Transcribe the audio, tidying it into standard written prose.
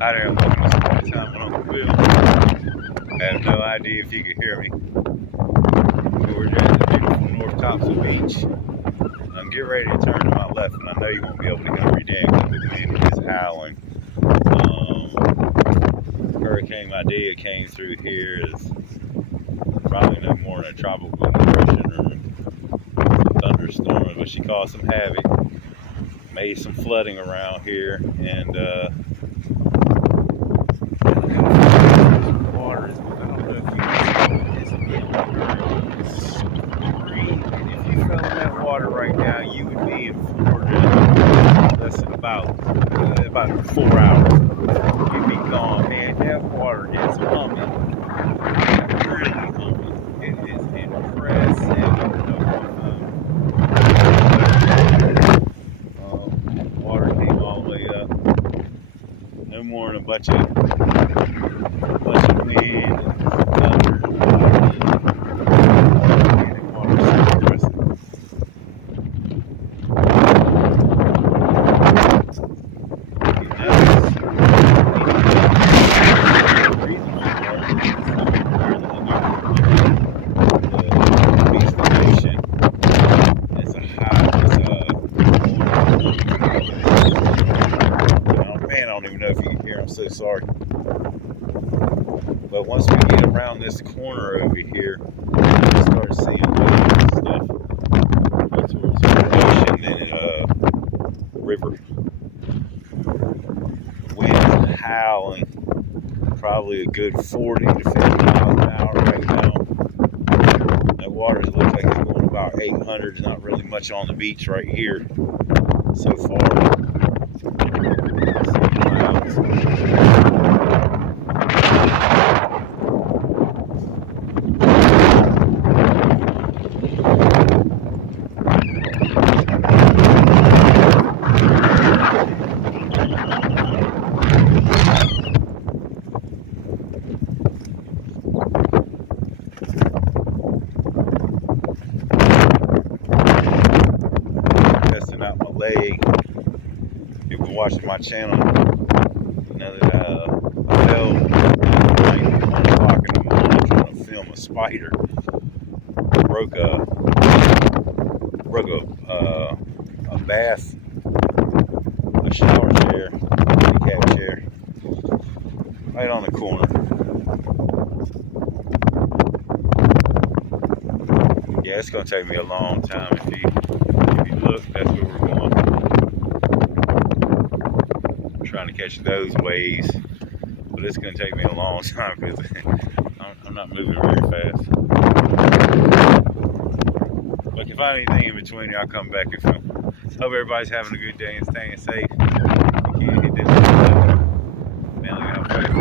Hi there, I'm looking at some time with Uncle Bill. I have no idea if you can hear me. We're at the beautiful North Topsail Beach. I'm getting ready to turn to my left, and I know you won't be able to hear me then because the wind is howling. Hurricane Idalia came through here. It's probably no more than a tropical depression or some thunderstorm, but she caused some havoc. Made some flooding around here, and water is, I don't know if you and if you fell in that water right now, you would be in Florida less than about 4 hours. You'd be gone, man. That water is humming, really humming. It is impressive. Water came all the way up. No more than a bunch of wind and thunder. Water is so impressive. I don't even know if you can hear. I'm so sorry. But once we get around this corner over here, we start seeing stuff. Go towards the ocean and river. Wind howling. Probably a good 40 to 50 miles an hour right now. That water looks like it's going about 800. There's not really much on the beach right here so far. Testing out my leg. You've been watching my channel. You know that I fell like 1 o'clock in the morning trying to film a spider. Broke a bath, a shower chair, handicap chair, right on the corner. Yeah, it's gonna take me a long time. If you look, that's where we're going. I'm trying to catch those waves, but it's gonna take me a long time because I'm not moving very fast. But if I find anything in between, I'll come back and film. Hope everybody's having a good day and staying safe. You can't hit this. Man, look how fast